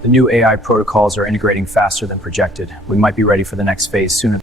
The new AI protocols are integrating faster than projected. We might be ready for the next phase sooner.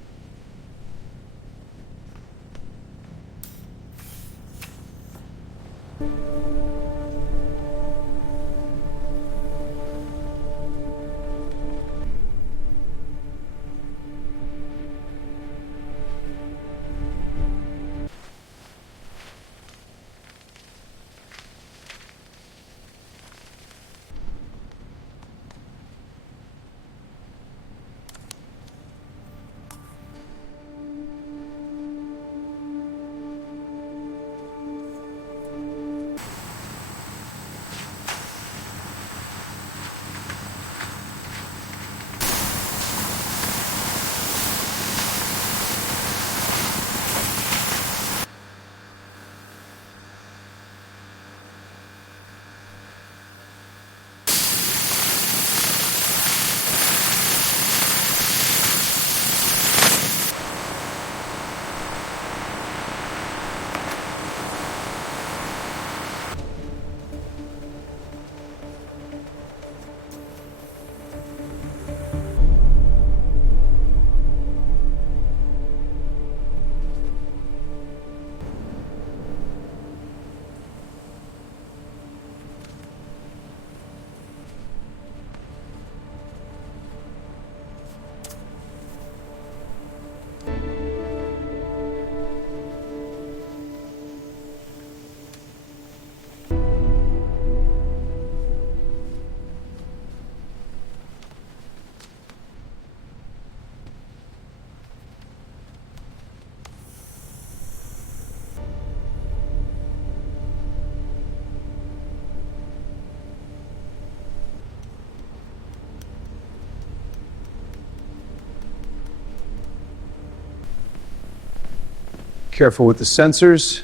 Careful with the sensors.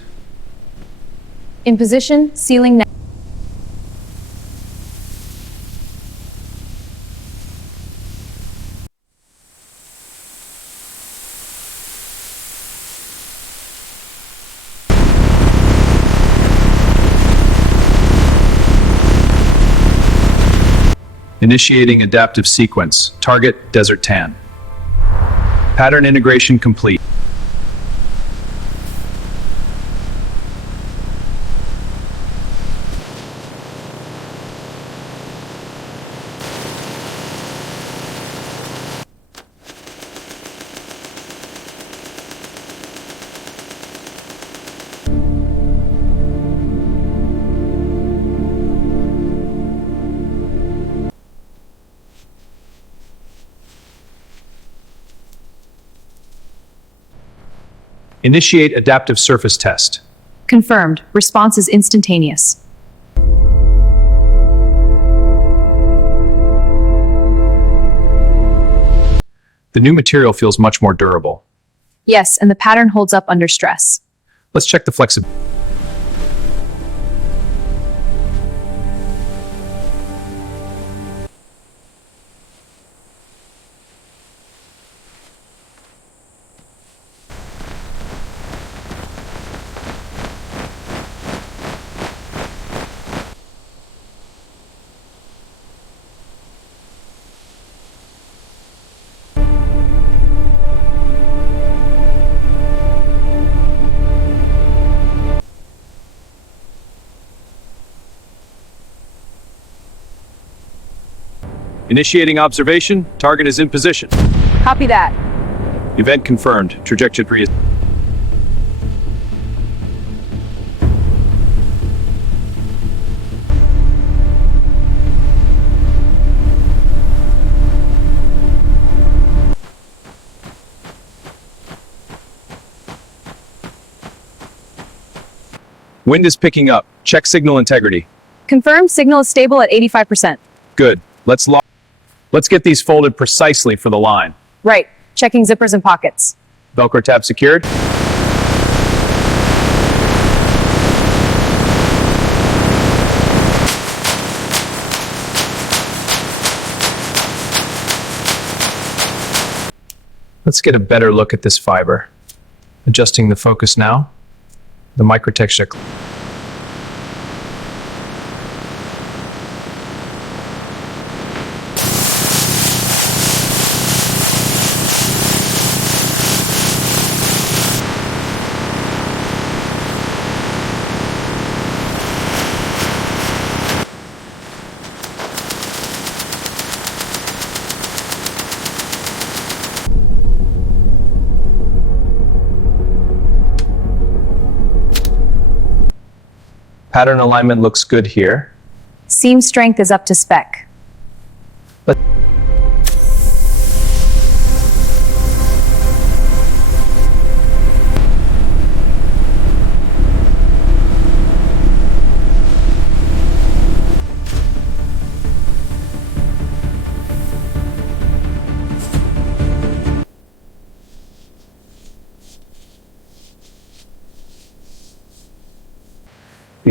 In position, sealing now. Initiating adaptive sequence. Target, desert tan. Pattern integration complete. Initiate adaptive surface test. Confirmed. Response is instantaneous. The new material feels much more durable. Yes, and the pattern holds up under stress. Let's check the flexibility. Initiating observation. Target is in position. Copy that. Event confirmed. Trajectory is... Wind is picking up. Check signal integrity. Confirmed. Signal is stable at 85%. Good. Let's get these folded precisely for the line. Right. Checking zippers and pockets. Velcro tab secured. Let's get a better look at this fiber. Adjusting the focus now. The microtexture. Pattern alignment looks good here. Seam strength is up to spec.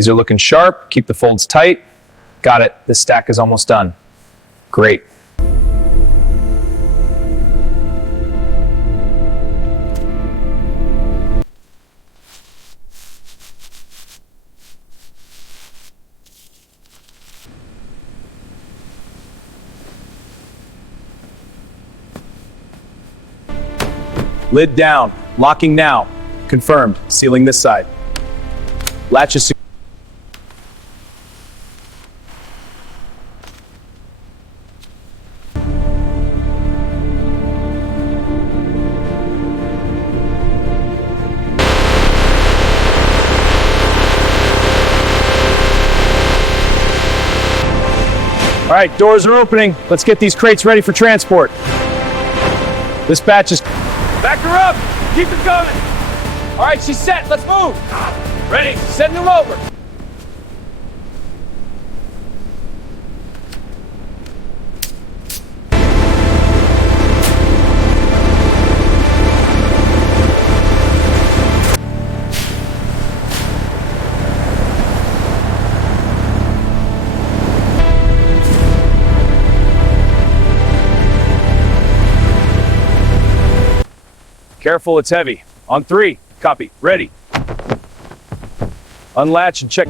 These are looking sharp. Keep the folds tight. Got it. This stack is almost done. Great. Lid down. Locking now. Confirmed. Sealing this side. Latch is All right, doors are opening. Let's get these crates ready for transport. This batch is... Back her up! Keep it going! All right, she's set. Let's move! Ready? Send them over. Careful, it's heavy. On 3. Copy. Ready. Unlatch and check.